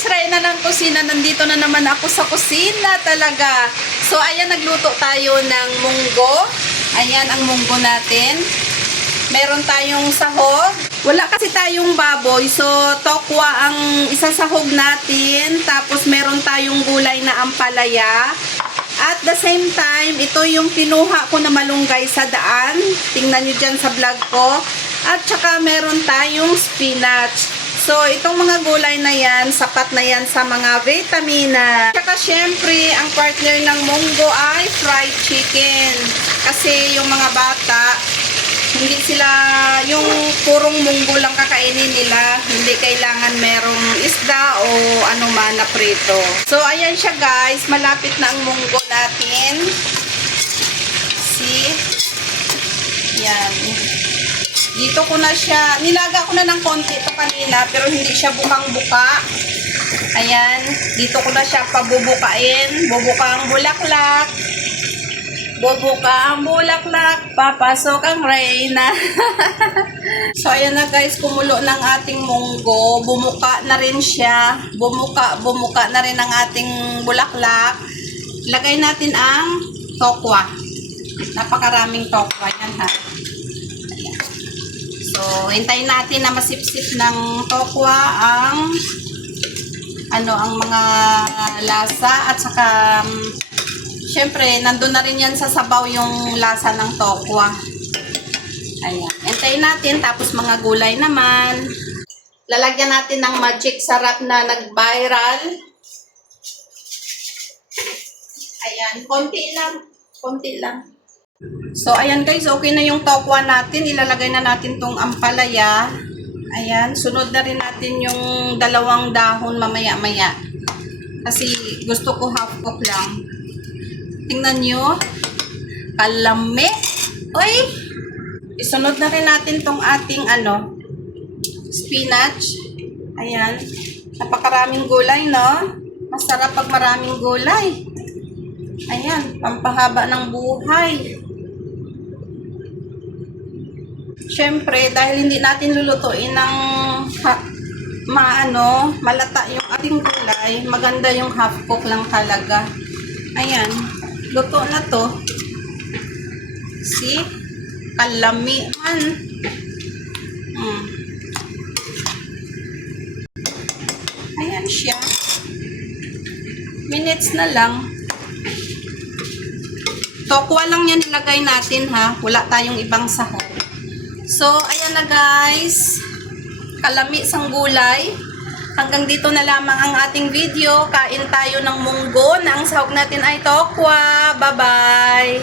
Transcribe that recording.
guys, Reyna ng kusina. Nandito na naman ako sa kusina talaga. So, ayan, nagluto tayo ng munggo. Ayan ang munggo natin. Meron tayong sahog. Wala kasi tayong baboy. So, tokwa ang isasahog natin. Tapos, meron tayong gulay na ampalaya. At the same time, ito yung kinuha ko na malunggay sa daan. Tingnan nyo dyan sa vlog ko. At saka, meron tayong spinach. So, itong mga gulay na yan, sapat na yan sa mga vitamina. Tsaka, syempre, ang partner ng munggo ay fried chicken. Kasi yung mga bata, hindi sila, yung purong munggo lang kakainin nila. Hindi kailangan merong isda o ano man na prito. So, ayan siya guys. Malapit na ang munggo natin. See? Yan. Dito ko na siya, nilaga ko na ng konti ito kanina, pero hindi siya bumangbuka. Ayan, dito ko na siya pabubukain. Bubuka ang bulaklak. Bubuka ang bulaklak. Papasok ang Reyna. So, ayan na guys, kumulo ng ating munggo. Bumuka na rin siya. Bumuka na rin ang ating bulaklak. Lagay natin ang tokwa. Napakaraming tokwa yan ha. So, hintayin natin na masipsip ng tokwa ang mga lasa at saka syempre, nandun na rin yan sa sabaw yung lasa ng tokwa. Ayan. Hintayin natin tapos mga gulay naman. Lalagyan natin ng magic sarap na nag-viral. Ayan, konti lang. So, ayan guys, okay na yung tokwa natin. Ilalagay na natin tong ampalaya. Ayan, sunod na rin natin yung dalawang dahon mamaya-maya. Kasi gusto ko half cook lang. Tingnan nyo. Kalami. Uy! Isunod na rin natin tong ating spinach. Ayan. Napakaraming gulay, no? Masarap pag maraming gulay. Ayan, pampahaba ng buhay. Siyempre, dahil hindi natin lulutuin ng malata yung ating gulay, maganda yung half cook lang talaga. Ayan, luto na to. See? Kalamian. Ayan siya. Minutes na lang. Tokwa lang yan ilagay natin ha. Wala tayong ibang sahog. So, ayan na guys. Kalami sang gulay. Hanggang dito na lamang ang ating video. Kain tayo ng munggo na ang sahog natin ay tokwa. Bye-bye!